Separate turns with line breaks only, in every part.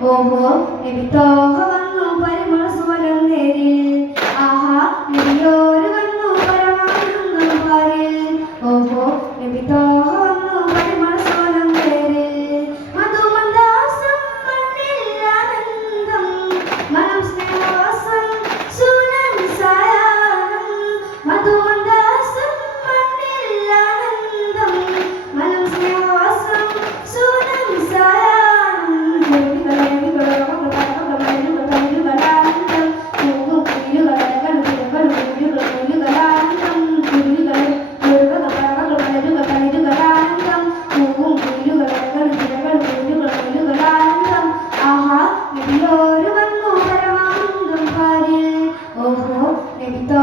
ôm hướng em ലഭിതാ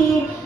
need